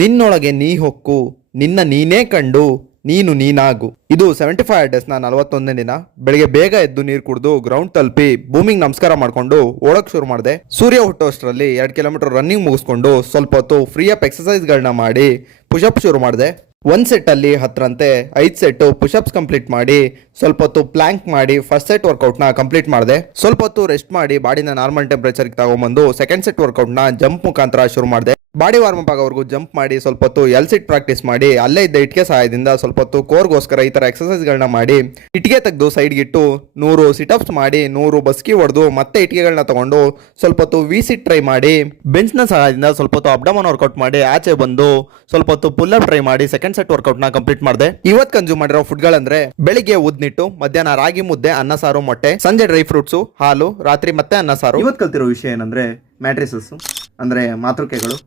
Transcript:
ನಿನ್ನೊಳಗೆ ನೀ ಹೊಕ್ಕು, ನಿನ್ನ ನೀನೇ ಕಂಡು ನೀನು ನೀನಾಗು. ಇದು 75 ಡೇಸ್ನ 41ನೇ ದಿನ. ಬೆಳಿಗ್ಗೆ ಬೇಗ ಎದ್ದು ನೀರು ಕುಡಿದು ಗ್ರೌಂಡ್ ತಲುಪಿ ಭೂಮಿಗೆ ನಮಸ್ಕಾರ ಮಾಡ್ಕೊಂಡು ಓಡಕ್ ಶುರು ಮಾಡಿದೆ. ಸೂರ್ಯ ಹುಟ್ಟೋಷ್ಟರಲ್ಲಿ 2 ಕಿಲೋಮೀಟರ್ ರನ್ನಿಂಗ್ ಮುಗಿಸ್ಕೊಂಡು ಸ್ವಲ್ಪ ಹೊತ್ತು ಫ್ರೀ ಅಪ್ ಎಕ್ಸಸೈಸ್ಗಳನ್ನ ಮಾಡಿ ಪುಷಪ್ ಶುರು ಮಾಡಿದೆ. 1 ಸೆಟ್ಟಲ್ಲಿ 10ರಂತೆ 5 ಸೆಟ್ಟು ಪುಷಪ್ಸ್ ಕಂಪ್ಲೀಟ್ ಮಾಡಿ ಸ್ವಲ್ಪ ಹೊತ್ತು ಪ್ಲಾಂಕ್ ಮಾಡಿ ಫಸ್ಟ್ ಸೆಟ್ ವರ್ಕೌಟ್ನ ಕಂಪ್ಲೀಟ್ ಮಾಡಿದೆ. ಸ್ವಲ್ಪ ಹೊತ್ತು ರೆಸ್ಟ್ ಮಾಡಿ ಬಾಡಿನ ನಾರ್ಮಲ್ ಟೆಂಪರೇಚರ್ಗೆ ತಗೊಂಬಂದು ಸೆಕೆಂಡ್ ಸೆಟ್ ವರ್ಕೌಟ್ನ ಜಂಪ್ ಮುಖಾಂತರ ಶುರು ಮಾಡಿದೆ. ಬಾಡಿ ವಾರ್ಮ್ ಅಪ್ ಆಗೋವರೆಗೂ ಜಂಪ್ ಮಾಡಿ ಸ್ವಲ್ಪ ಹೊತ್ತು ಎಲ್ ಸಿಟ್ ಪ್ರಾಕ್ಟೀಸ್ ಮಾಡಿ ಅಲ್ಲೇ ಇದ್ದ ಇಟ್ಟಿಗೆ ಸಹಾಯದಿಂದ ಸ್ವಲ್ಪ ಹೊತ್ತು ಕೋರ್ಗೋಸ್ಕರ ಈ ಥರ ಎಕ್ಸಸೈಸ್ಗಳನ್ನ ಮಾಡಿ ಇಟ್ಟಿಗೆ ತೆಗೆದು ಸೈಡ್ಗಿಟ್ಟು 100 ಸಿಟಪ್ಸ್ ಮಾಡಿ 100 ಬಸ್ಕಿ ಹೊಡೆದು ಮತ್ತೆ ಇಟ್ಟಿಗೆಗಳನ್ನ ತಗೊಂಡು ಸ್ವಲ್ಪ ಹೊತ್ತು ವಿ ಸಿಟ್ ಟ್ರೈ ಮಾಡಿ ಬೆಂಚ್ನ ಸಹಾಯದಿಂದ ಸ್ವಲ್ಪ ಹೊತ್ತು ಅಬ್ಡಮನ್ ವರ್ಕೌಟ್ ಮಾಡಿ ಆಚೆ ಬಂದು ಸ್ವಲ್ಪ ಹೊತ್ತು ಪುಲ್ ಅಪ್ ಟ್ರೈ ಮಾಡಿ ಸೆಕೆಂಡ್ ಸೆಟ್ ವರ್ಕೌಟ್ನ ಕಂಪ್ಲೀಟ್ ಮಾಡಿದೆ. ಇವತ್ತು ಕನ್ಸ್ಯೂಮ್ ಮಾಡಿರೋ ಫುಡ್ಗಳಂದ್ರೆ ಬೆಳಿಗ್ಗೆ ಉದ್ನಿಟ್ಟು, ಮಧ್ಯಾಹ್ನ ರಾಗಿ ಮುದ್ದೆ, ಅನ್ನ ಸಾರು, ಮೊಟ್ಟೆ, ಸಂಜೆ ಡ್ರೈ ಫ್ರೂಟ್ಸು, ಹಾಲು, ರಾತ್ರಿ ಮತ್ತೆ ಅನ್ನ ಸಾರು. ಇವತ್ತು ಕಲ್ತಿರೋ ವಿಷಯ ಏನಂದ್ರೆ ಮ್ಯಾಟ್ರಿಸಸ್ ಅಂದ್ರೆ ಮಾತೃಕೆಗಳು.